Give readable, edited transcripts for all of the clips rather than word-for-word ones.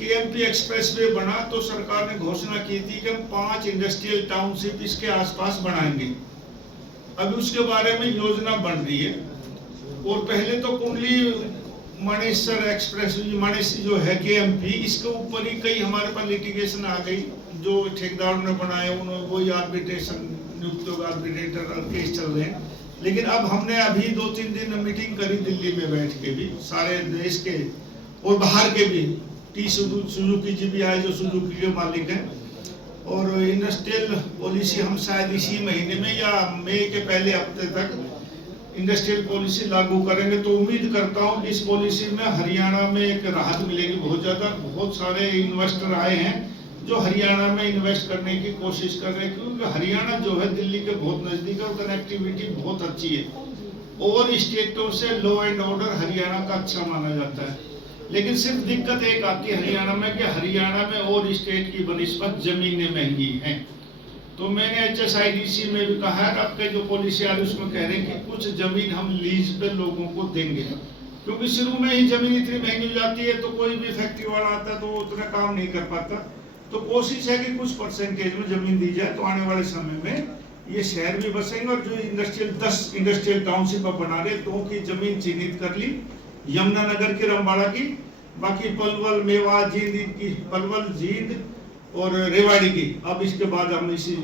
KMP expressway बना तो सरकार ने घोषणा की थी कि हम 5 इंडस्ट्रियल टाउनशिप इसके आसपास बनाएंगे। अभी उसके बारे में योजना बन रही है। और पहले तो कुंडली मानेसर एक्सप्रेस मानेसर जो है केएमपी, इसके ऊपर ही कई हमारे पास लिटिगेशन आ गई। जो ठेकेदारों ने बनाए उन्होंने वही आर्बिट्रेशन नियुक्त आर्बिट्रेटर केस चल रहे हैं। लेकिन अब हमने अभी 2-3 दिन मीटिंग करी दिल्ली में बैठ के भी, सारे देश के और बाहर के भी। टी सुजुकी जी भी आए जो सुजुकी के मालिक हैं। और इंडस्ट्रियल पॉलिसी हम शायद इसी महीने में या मई के पहले हफ्ते तक इंडस्ट्रियल पॉलिसी लागू करेंगे। तो उम्मीद करता हूँ कि इस पॉलिसी में हरियाणा में एक राहत मिलेगी बहुत ज़्यादा। बहुत सारे इन्वेस्टर आए हैं जो हरियाणा में इन्वेस्ट करने की कोशिश कर रहे हैं, क्योंकि हरियाणा जो है दिल्ली के बहुत नज़दीक है और कनेक्टिविटी बहुत अच्छी है। और स्टेटों से लॉ एंड ऑर्डर हरियाणा का अच्छा माना जाता है। लेकिन सिर्फ दिक्कत एक आती है हरियाणा में कि हरियाणा में और स्टेट की बनिस्बत जमीनें महंगी हैं। तो मैंने HSIDC में भी कहा है, आपके जो पॉलिसी आ रही है उसमें कह रहे हैं कि कुछ जमीन हम लीज पे लोगों को देंगे, क्योंकि शुरू में ही जमीन इतनी महंगी हो जाती है तो कोई भी फैक्ट्री वाला आता है तो उतना काम नहीं कर पाता। तो कोशिश है कि कुछ परसेंटेज में जमीन दी जाए, तो आने वाले समय में ये शहर भी बसेंगे। और जो 10 इंडस्ट्रियल टाउनशिप बना रहे तो की जमीन चिन्हित कर ली, यमुनानगर की, रमबाड़ा की, बाकी पलवल, मेवा, जींद की, पलवल, जींद और रेवाड़ी की। अब इसके बाद हम इसी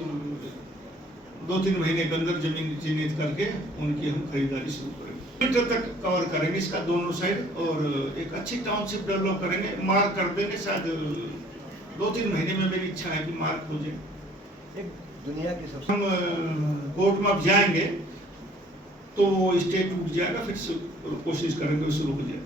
2-3 महीने के अंदर जमीन चिन्हित करके उनकी हम खरीदारी शुरू करेंगे। मीटर तक कवर करेंगे इसका दोनों साइड, और एक अच्छी टाउनशिप डेवलप करेंगे। मार्क कर देंगे शायद 2-3 महीने में। मेरी इच्छा है कि मार्क हो जाए। एक दुनिया की सबसे हम कोर्ट में अब जाएंगे तो स्टेट टूट जाएगा, फिर कोशिश करेंगे शुरू हो जाए।